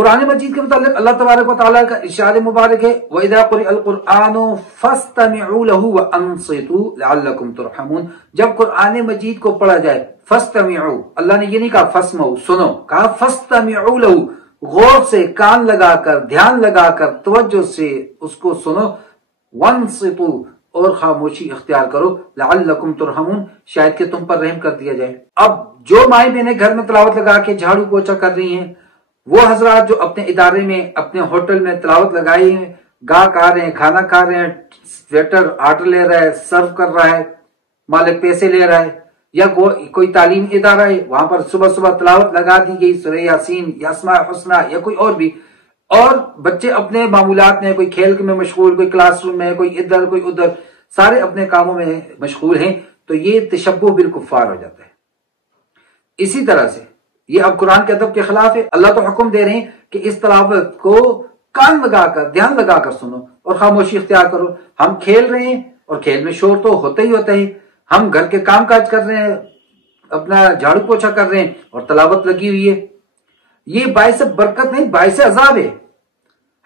قرآن مجید کے متعلق اللہ تبارک و تعالیٰ کا ارشاد مبارک ہے وَإِذَا قُرِئَ الْقُرْآنُ فَاسْتَمِعُوا لَهُ وَأَنصِتُوا لَعَلَّكُمْ تُرْحَمُونَ، جب قرآن مجید کو پڑھا جائے فَاسْتَمِعُوا، اللہ نے یہ نہیں کہا فَاسْمَعُوا سنو، کہا فَاسْتَمِعُوا لَهُ، غور سے کان لگا کر دھیان لگا کر توجہ سے اس کو سنو، وَانصِتُوا اور خاموشی اختیار کرو، لَعَلَّكُمْ تُرْحَمُونَ شاید کہ تم پر رحم کر دیا جائے۔ اب جو مائیں بہنیں گھر میں تلاوت لگا کے جھاڑو پوچھا کر رہی ہیں، وہ حضرات جو اپنے ادارے میں اپنے ہوٹل میں تلاوت لگائی ہیں، گاہک آ رہے ہیں، کھانا کھا رہے ہیں، ویٹر آرڈر لے رہا ہے، سرو کر رہا ہے، مالک پیسے لے رہا ہے، یا کوئی تعلیم ادارہ ہے وہاں پر صبح صبح تلاوت لگا دی گئی سورہ یاسین یا اسماء الحسنی یا کوئی اور بھی، اور بچے اپنے معمولات میں، کوئی کھیل میں مشغول، کوئی کلاس روم میں، کوئی ادھر کوئی ادھر، سارے اپنے کاموں میں مشغول ہیں، تو یہ تشبہ بالکفار ہو جاتا ہے۔ اسی طرح سے یہ اب قرآن کے ادب کے خلاف ہے۔ اللہ تو حکم دے رہے ہیں کہ اس تلاوت کو کان لگا کر دھیان لگا کر سنو اور خاموشی اختیار کرو۔ ہم کھیل رہے ہیں اور کھیل میں شور تو ہوتا ہی ہوتا ہے، ہم گھر کے کام کاج کر رہے ہیں، اپنا جھاڑو پوچھا کر رہے ہیں اور تلاوت لگی ہوئی ہے، یہ باعث برکت نہیں، باعث عذاب ہے۔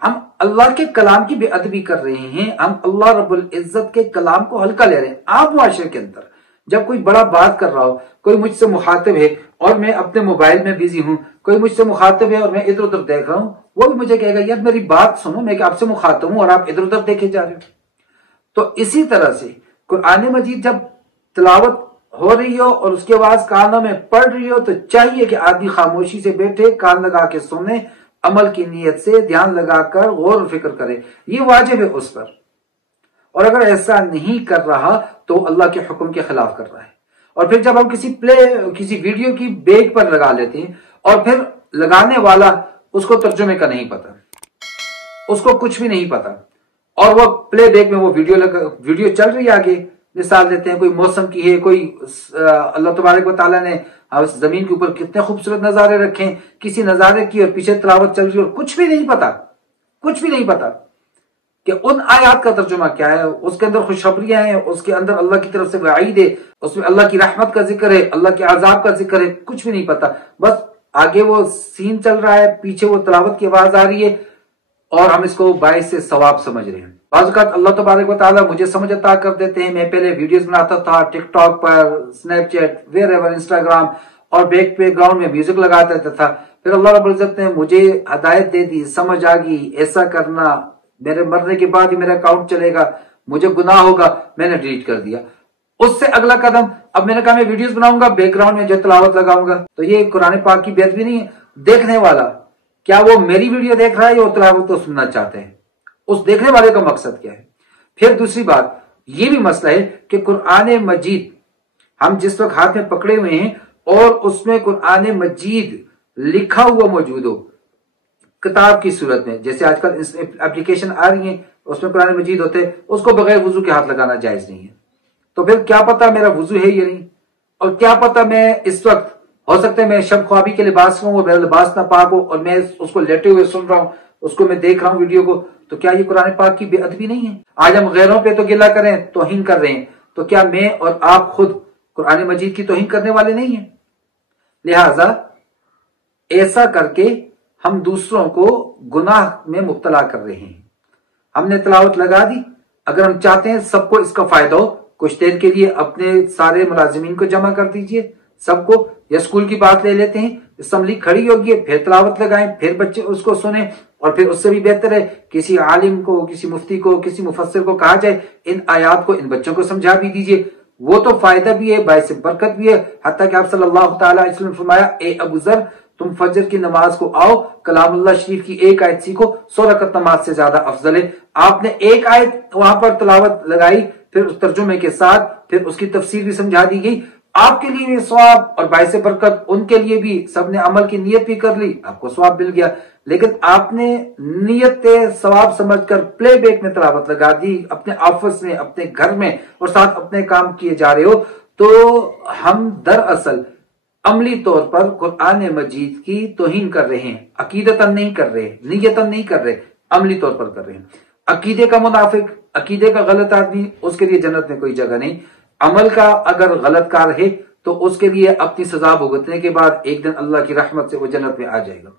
ہم اللہ کے کلام کی بے ادبی کر رہے ہیں، ہم اللہ رب العزت کے کلام کو ہلکا لے رہے ہیں۔ آپ معاشرے کے اندر جب کوئی بڑا بات کر رہا ہو، کوئی مجھ سے مخاطب ہے اور میں اپنے موبائل میں بیزی ہوں، کوئی مجھ سے مخاطب ہے اور میں ادھر ادھر دیکھ رہا ہوں، وہ بھی مجھے کہے گا یار میری بات سنو، میں کہ آپ سے مخاطب ہوں اور آپ ادھر ادھر دیکھے جا رہے ہو۔ تو اسی طرح سے قرآن مجید جب تلاوت ہو رہی ہو اور اس کی آواز کانوں میں پڑ رہی ہو تو چاہیے کہ آدمی خاموشی سے بیٹھے، کان لگا کے سنے، عمل کی نیت سے دھیان لگا کر غور و فکر کرے، یہ واجب ہے اس پر۔ اور اگر ایسا نہیں کر رہا تو اللہ کے حکم کے خلاف کر رہا ہے۔ اور پھر جب ہم کسی ویڈیو کی بیگ پر لگا لیتے ہیں اور پھر لگانے والا اس کو ترجمے کا نہیں پتا، اس کو کچھ بھی نہیں پتا، اور وہ پلے بیک میں وہ ویڈیو چل رہی ہے آگے، مثال دیتے ہیں کوئی موسم کی ہے، کوئی اللہ تبارک و تعالیٰ نے زمین کے اوپر کتنے خوبصورت نظارے رکھے ہیں، کسی نظارے کی اور پیچھے تلاوت چل رہی ہے اور کچھ بھی نہیں پتا، کچھ بھی نہیں پتا کہ ان آیات کا ترجمہ کیا ہے، اس کے اندر خوشخبریاں ہیں، اس کے اندر اللہ کی طرف سے وعید ہے، اس میں اللہ کی رحمت کا ذکر ہے، اللہ کے عذاب کا ذکر ہے، کچھ بھی نہیں پتا، بس آگے وہ سین چل رہا ہے، پیچھے وہ تلاوت کی آواز آ رہی ہے اور ہم اس کو باعث ثواب سمجھ رہے ہیں۔ بعض اوقات اللہ تبارک و تعالیٰ مجھے سمجھ عطا کر دیتے ہیں، میں پہلے ویڈیوز بناتا تھا ٹک ٹاک پر، Snapchat, wherever, Instagram, اور بیک گراؤنڈ میں میوزک لگا دیتا تھا، پھر اللہ رب العزت نے مجھے ہدایت دے دی، سمجھ آ گئی ایسا کرنا، میرے مرنے کے بعد ہی میرا اکاؤنٹ چلے گا، مجھے گناہ ہوگا، میں نے ڈیلیٹ کر دیا۔ اس سے اگلا قدم اب میں نے کہا میں ویڈیوز بناؤں گا، بیک گراؤنڈ میں جو تلاوت لگاؤں گا، تو یہ قرآن پاک کی بے ادبی نہیں ہے۔ دیکھنے والا کیا وہ میری ویڈیو دیکھ رہا ہے یا تلاوت کو سننا چاہتے ہیں، اس دیکھنے والے کا مقصد کیا ہے؟ پھر دوسری بات یہ بھی مسئلہ ہے کہ قرآن مجید ہم جس وقت ہاتھ میں پکڑے ہوئے ہیں اور اس میں قرآن مجید لکھا ہوا موجود ہو کتاب کی صورت میں، جیسے آج کل اپلیکیشن آ رہی ہیں اس میں قرآن مجید ہوتے ہیں، اس کو بغیر وضو کے ہاتھ لگانا جائز نہیں ہے۔ تو پھر کیا پتا میرا وضو ہے یا نہیں، اور کیا پتا میں اس وقت، ہو سکتا ہے میں شب خوابی کے لباس میں ہوں، میرا لباس نہ پاک ہو اور میں اس کو لیٹے ہوئے سن رہا ہوں، اس کو میں دیکھ رہا ہوں ویڈیو کو، تو کیا یہ قرآن پاک کی بے ادبی نہیں ہے؟ آج ہم غیروں پہ تو گلہ کریں، توہین کر رہے ہیں، تو کیا میں اور آپ خود قرآن مجید کی توہین کرنے والے نہیں ہیں؟ لہذا ایسا کر کے ہم دوسروں کو گناہ میں مبتلا کر رہے ہیں۔ ہم نے تلاوت لگا دی، اگر ہم چاہتے ہیں سب کو اس کا فائدہ ہو، کچھ دیر کے لیے اپنے سارے ملازمین کو جمع کر دیجئے، سب کو، یا اسکول کی بات لے لیتے ہیں، اسمبلی کھڑی ہوگی، پھر تلاوت لگائیں، پھر بچے اس کو سنیں، اور پھر اس سے بھی بہتر ہے کسی عالم کو، کسی مفتی کو، کسی مفسر کو کہا جائے ان آیات کو ان بچوں کو سمجھا بھی دیجئے، وہ تو فائدہ بھی ہے، باعث برکت بھی ہے۔ حتیٰ کہ آپ صلی اللہ تعالیٰ علیہ وسلم نے فرمایا، اے ابو ذر تم فجر کی نماز کو آؤ، کلام اللہ شریف کی ایک آیت سیکھو، 100 رکعت نماز سے زیادہ افضل ہے۔ آپ نے ایک آیت وہاں پر تلاوت لگائی، پھر اس ترجمے کے ساتھ پھر اس کی تفسیر بھی سمجھا دی گئی، آپ کے لیے بھی ثواب اور باعث برکت، ان کے لیے بھی، سب نے عمل کی نیت بھی کر لی، آپ کو ثواب مل گیا۔ لیکن آپ نے نیت ثواب سمجھ کر پلے بیک میں تلاوت لگا دی، اپنے آفس میں، اپنے گھر میں، اور ساتھ اپنے کام کیے جا رہے ہو، تو ہم دراصل عملی طور پر قرآن مجید کی توہین کر رہے ہیں، عقیدتاً نہیں کر رہے، نیتاً نہیں کر رہے، عملی طور پر کر رہے ہیں۔ عقیدے کا منافق، عقیدے کا غلط آدمی، اس کے لیے جنت میں کوئی جگہ نہیں۔ عمل کا اگر غلط کار ہے تو اس کے لیے اپنی سزا بھگتنے کے بعد ایک دن اللہ کی رحمت سے وہ جنت میں آ جائے گا۔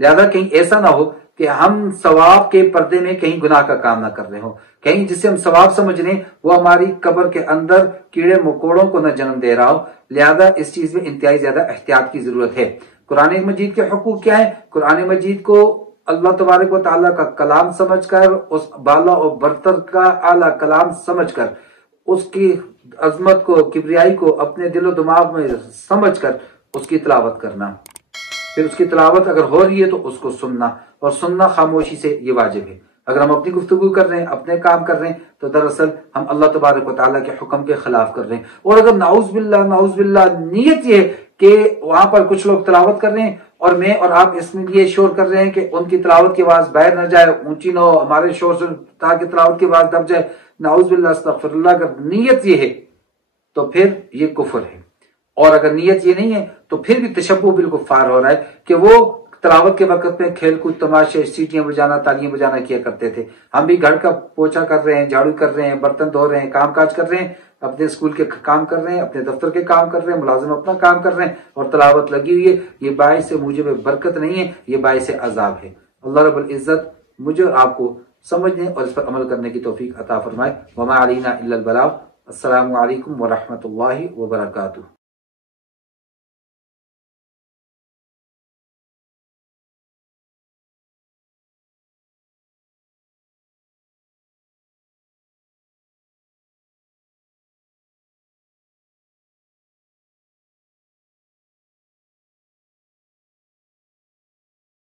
لہذا کہیں ایسا نہ ہو کہ ہم ثواب کے پردے میں کہیں گناہ کا کام نہ کر رہے ہوں، کہیں جسے ہم ثواب سمجھ رہے ہیں وہ ہماری قبر کے اندر کیڑے مکوڑوں کو نہ جنم دے رہا ہو۔ لہذا اس چیز میں انتہائی زیادہ احتیاط کی ضرورت ہے۔ قرآن مجید کے حقوق کیا ہیں؟ قرآن مجید کو اللہ تبارک و تعالیٰ کا کلام سمجھ کر، اس بالا و برتر کا اعلیٰ کلام سمجھ کر، اس کی عظمت کو، کبریائی کو اپنے دل و دماغ میں سمجھ کر اس کی تلاوت کرنا، پھر اس کی تلاوت اگر ہو رہی ہے تو اس کو سننا، اور سننا خاموشی سے یہ واجب ہے۔ اگر ہم اپنی گفتگو کر رہے ہیں، اپنے کام کر رہے ہیں، تو دراصل ہم اللہ تبارک و تعالیٰ کے حکم کے خلاف کر رہے ہیں۔ اور اگر نعوذ باللہ نیت یہ ہے کہ وہاں پر کچھ لوگ تلاوت کر رہے ہیں اور میں اور آپ اس میں یہ شور کر رہے ہیں کہ ان کی تلاوت کی آواز باہر نہ جائے، اونچی نہ ہو، ہمارے شور سے تاکہ تلاوت کی آواز دب جائے، نعوذ باللہ استغفر اللہ، اگر نیت یہ ہے تو پھر یہ کفر ہے۔ اور اگر نیت یہ نہیں ہے تو پھر بھی تشبہ بالکفار ہو رہا ہے کہ وہ تلاوت کے وقت میں کھیل کود، تماشے، سیٹیاں بجانا، تالیاں بجانا کیا کرتے تھے۔ ہم بھی گھر کا پوچھا کر رہے ہیں، جھاڑو کر رہے ہیں، برتن دھو رہے ہیں، کام کاج کر رہے ہیں، اپنے اسکول کے کام کر رہے ہیں، اپنے دفتر کے کام کر رہے ہیں، ملازم اپنا کام کر رہے ہیں اور تلاوت لگی ہوئی ہے۔ یہ باعث موجب برکت نہیں ہے، یہ باعث عذاب ہے۔ اللہ رب العزت مجھے اور آپ کو سمجھنے اور اس پر عمل کرنے کی توفیق عطا فرمائے۔ وما علینا الا البلاغ۔ السلام علیکم ورحمۃ اللہ وبرکاتہ۔